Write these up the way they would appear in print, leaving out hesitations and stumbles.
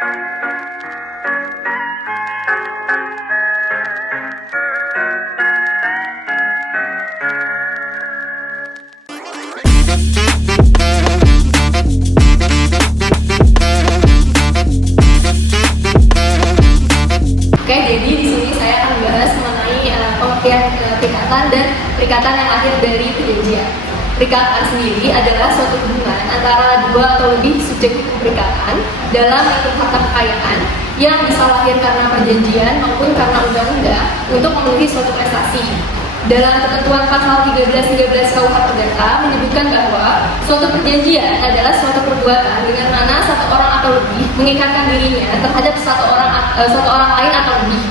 Oke, jadi di sini saya akan membahas mengenai pengertian perikatan dan perikatan yang lahir dari perjanjian. Perikatan sendiri adalah suatu hubungan antara dua atau lebih subjek hukum perikatan dalam lingkup harta kekayaan yang bisa lahir karena perjanjian maupun karena undang-undang untuk memenuhi suatu prestasi. Dalam ketentuan pasal 13 KUH Perdata menyebutkan bahwa suatu perjanjian adalah suatu perbuatan dengan mana satu orang atau lebih mengikatkan dirinya terhadap satu orang lain atau lebih.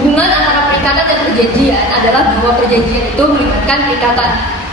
Hubungan antara perikatan dan perjanjian adalah bahwa perjanjian itu melibatkan perikatan.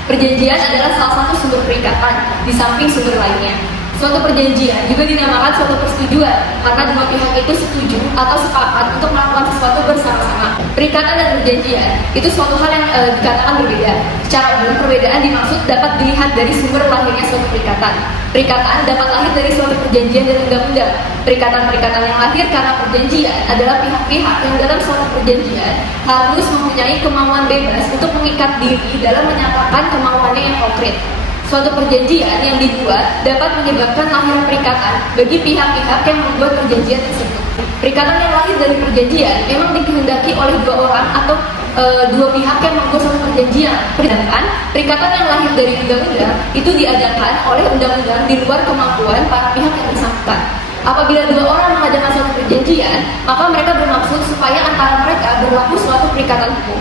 Perjanjian adalah salah satu sumber perikatan di samping sumber lainnya. Suatu perjanjian juga dinamakan suatu persetujuan karena dua pihak itu setuju atau sepakat untuk melakukan sesuatu bersama-sama. Perikatan dan perjanjian itu suatu hal yang dikatakan berbeda. Secara umum, perbedaan dimaksud dapat dilihat dari sumber lahirnya suatu perikatan. Perikatan dapat lahir dari suatu perjanjian dan undang-undang. Perikatan-perikatan yang lahir karena perjanjian adalah pihak-pihak yang dalam suatu perjanjian harus mempunyai kemauan bebas untuk mengikat diri dalam menyatakan kemauannya yang konkret. Suatu perjanjian yang dibuat dapat menyebabkan lahir perikatan bagi pihak-pihak yang membuat perjanjian tersebut. Perikatan yang lahir dari perjanjian memang dikehendaki oleh dua orang atau dua pihak yang membuat suatu perjanjian. Sedangkan perikatan yang lahir dari undang-undang itu diadakan oleh undang-undang di luar kemampuan para pihak yang bersangkutan. Apabila dua orang mengadakan suatu perjanjian, maka mereka bermaksud supaya antara mereka berlaku suatu perikatan hukum.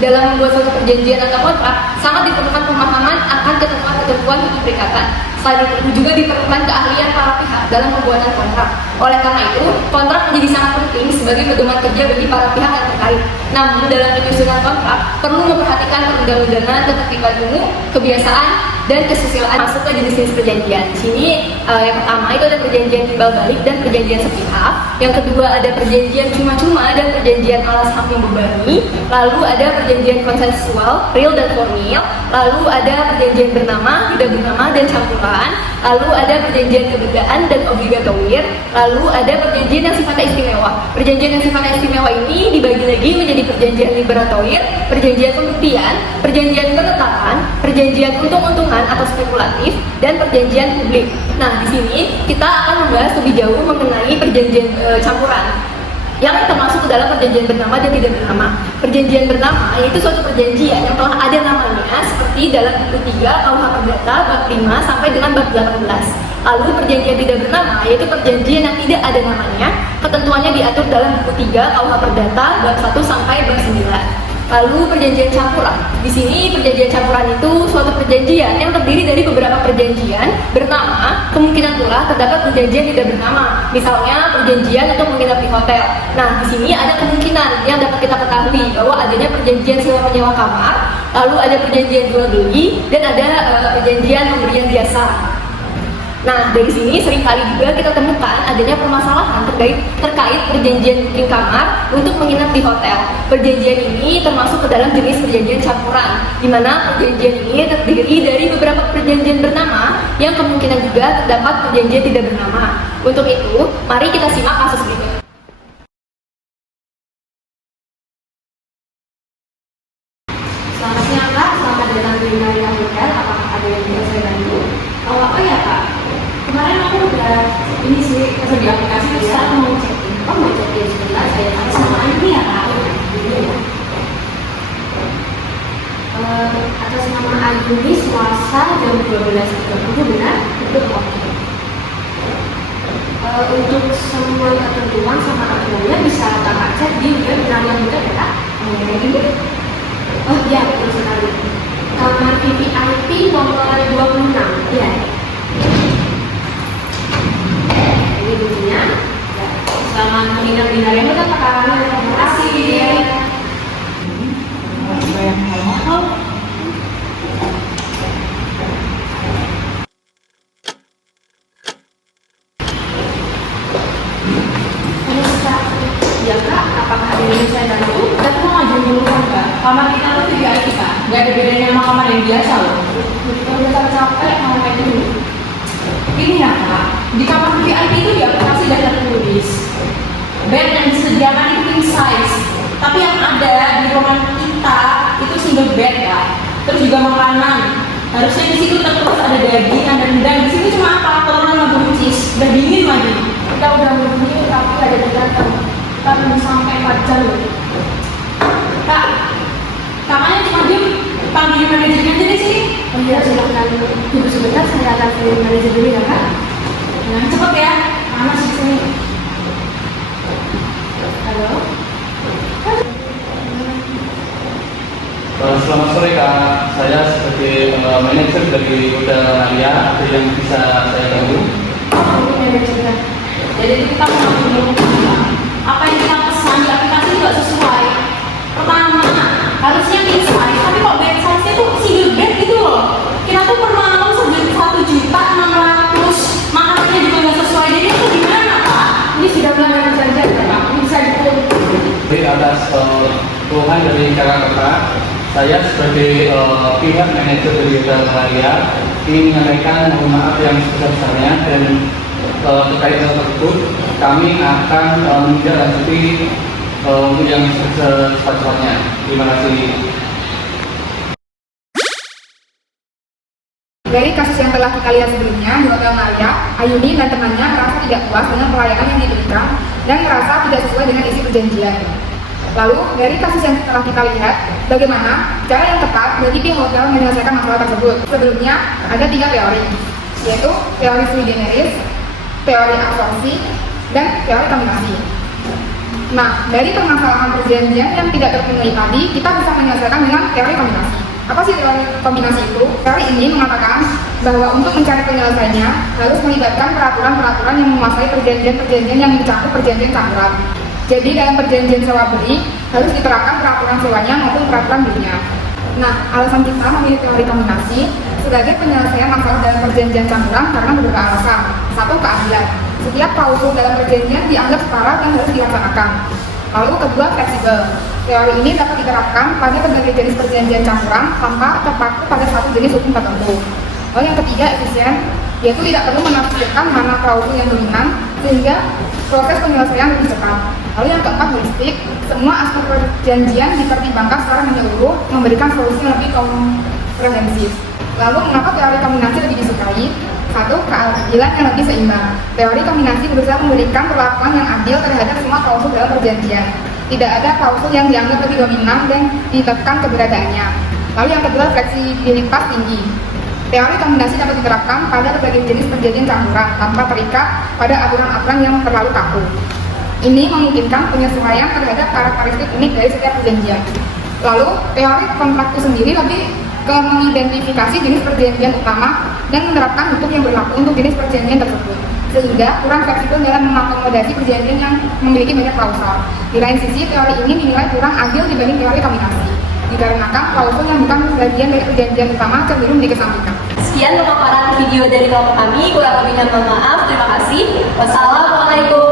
Dalam membuat suatu perjanjian atau kontrak, sangat diperlukan pemahaman akan ketentuan-ketentuan hukum perikatan. Selain itu juga diperlukan keahlian para pihak dalam pembuatan kontrak. Oleh karena itu, kontrak menjadi sangat penting sebagai pedoman kerja bagi para pihak yang terkait. Namun, dalam penyusunan kontrak, perlu memperhatikan perundang-undangan, ketertiban umum, kebiasaan, dan kesusilaan. Masuk ke jenis-jenis perjanjian. Di sini yang pertama itu ada perjanjian timbal balik dan perjanjian sepihak. Yang kedua ada perjanjian cuma-cuma dan perjanjian alas hak membebani. Lalu ada perjanjian konsensual, real dan formil. Lalu ada perjanjian bernama, tidak bernama, dan campuran. Lalu ada perjanjian kebedaan dan obligatoir. Lalu ada perjanjian yang sifatnya istimewa. Perjanjian yang sifatnya istimewa ini dibagi lagi menjadi perjanjian liberatoir, perjanjian pembuktian, perjanjian penetapan, perjanjian untung-untungan atau spekulatif, dan perjanjian publik. Nah, di sini kita akan membahas lebih jauh mengenai perjanjian campuran yang termasuk ke dalam perjanjian bernama dan tidak bernama. Perjanjian bernama yaitu suatu perjanjian yang telah ada namanya seperti dalam buku 3 KUH Perdata bab 5 sampai dengan bab 18. Lalu perjanjian tidak bernama yaitu perjanjian yang tidak ada namanya. Ketentuannya diatur dalam buku 3 KUH Perdata bab 1 sampai bab 9. Lalu perjanjian campuran. Di sini perjanjian campuran itu suatu perjanjian yang terdiri dari beberapa perjanjian bernama. Kemungkinan pula terdapat perjanjian tidak bernama. Misalnya perjanjian untuk menginap di hotel. Nah, di sini ada kemungkinan yang dapat kita ketahui bahwa adanya perjanjian sewa menyewa kamar, lalu ada perjanjian jual beli, dan ada perjanjian pemberian jasa. Nah, dari sini seringkali juga kita temukan adanya permasalahan terkait perjanjian booking kamar untuk menginap di hotel. Perjanjian ini termasuk ke dalam jenis perjanjian campuran, di mana perjanjian ini terdiri dari beberapa perjanjian bernama yang kemungkinan juga terdapat perjanjian tidak bernama. Untuk itu, mari kita simak kasus berikut. Selamat siang Kak, selamat datang di Maria Hotel. Apakah ada yang bisa saya bantu? Oh ya Kak, kemarin aku udah ini sih di aplikasi terus sekarang mau check-in. Oh mau check-in sebentar, saya atas nama ini ya Kak. Atas nama Aguni Selasa jam 12.30 benar? Betul oke. Untuk semua ketentuan sama aturannya bisa Kakak cek di web Maria Hotel ya Kak. Kayak gini. Oh iya, betul sekali. Kamar VVIP nomor 26. Ya. Ini bunyinya. Ya. Selamat menginap di Maria Hotel Kak. Terima kasih. Bayar mahal. Ya Kak, apakah ada yang bisa saya bantu? Kita mau ngajuin dulu kan Kak? Kamar kita tuh VVIP Kak. Gak ada bedanya sama kamar yang biasa loh. Kalau udah capek, mau naik dulu. Ini ya Kak, di kamar VIP itu di aplikasi udah tertulis bed yang disediakan itu king size, tapi yang ada di ruangan kita itu single bed ya. Terus juga makanan, harusnya di situ terus ada daging, ada rendang. Di sini cuma apa? Telur sama buncis, udah dingin lagi. Kita udah begini tapi ada datang. Kita belum sampai 4 jam loh. Kak, kakaknya cuma diem, panggil manajernya aja di sini. Oh iya, silakan tunggu sebentar, saya akan panggil manajer dulu ya kak. Nah, cepet ya, panas di sini. Halo? Selamat sore Kak, saya sebagai manajer dari Hotel Alia, ada yang bisa saya bantu? Ini manajernya. Jadi kita mau dulu apa yang kita pesan di aplikasi tidak sesuai. Pertama, harusnya king size, tapi kok bed size-nya tuh single bed gitu loh. Kita tuh per malam 1.600.000, makanannya juga nggak sesuai. Jadi itu gimana Pak? Ini sudah melanggar perjanjian ya kak, ini bisa ditutup. Jadi atas keluhan dari kakak-kakak, saya sebagai pihak manajer dari Hotel Alia ingin menyampaikan mohon maaf yang sebesar-besarnya dan terkait hal tersebut kami akan menindaklanjuti untuk yang secepat-cepatnya. Terima kasih. Dari kasus yang telah kita lihat sebelumnya di Hotel Maria, Ayuni dan temannya merasa tidak puas dengan pelayanan yang diberikan dan merasa tidak sesuai dengan isi perjanjian. Lalu, dari kasus yang telah kita lihat, bagaimana cara yang tepat bagi pihak hotel menyelesaikan masalah tersebut. Sebelumnya, ada 3 teori, yaitu teori sui generis, teori absorpsi, dan teori kombinasi. Nah, dari permasalahan perjanjian yang tidak terpenuhi tadi, kita bisa menyelesaikan dengan teori kombinasi. Apa sih teori kombinasi itu? Teori ini mengatakan bahwa untuk mencari penyelesaiannya harus melibatkan peraturan-peraturan yang menguasai perjanjian-perjanjian yang mencakup perjanjian campuran. Jadi dalam perjanjian sewa beli harus diterapkan peraturan sewanya maupun peraturan belinya. Nah, alasan kita memilih teori kombinasi sebagai penyelesaian masalah dalam perjanjian campuran karena beberapa alasan. 1. Keadilan. Setiap klausul dalam perjanjian dianggap setara dan harus dilaksanakan. Lalu kedua, fleksibel. Teori ini dapat diterapkan pada berbagai jenis perjanjian campuran tanpa terpaku pada satu jenis hukum tertentu. Lalu yang ketiga, efisien, yaitu tidak perlu menafsirkan mana klausul yang dominan sehingga proses penyelesaian lebih cepat. Lalu yang keempat, holistik, semua aspek perjanjian dipertimbangkan secara menyeluruh, memberikan solusi yang lebih komprehensif. Lalu mengapa teori kombinasi lebih disukai? 1. Keadilan yang lebih seimbang. Teori kombinasi berusaha memberikan perlakuan yang adil terhadap semua klausul dalam perjanjian. Tidak ada klausul yang dianggap lebih dominan dan ditekan keberadaannya. Lalu yang kedua, fleksibilitas tinggi. Teori kombinasi dapat diterapkan pada berbagai jenis perjanjian campuran tanpa terikat pada aturan-aturan yang terlalu kaku. Ini memungkinkan penyesuaian terhadap karakteristik unik dari setiap perjanjian. Lalu, teori kontrak itu sendiri lebih ke mengidentifikasi jenis perjanjian utama dan menerapkan hukum yang berlaku untuk jenis perjanjian tersebut, sehingga kurang fleksibel dalam mengakomodasi perjanjian yang memiliki banyak klausul. Di lain sisi, teori ini dinilai kurang adil dibanding teori kombinasi, dikarenakan klausul yang bukan bagian dari perjanjian utama cenderung dikesampingkan. Sekian pemaparan video dari kelompok kami, kurang lebihnya mohon maaf. Terima kasih. Wassalamualaikum.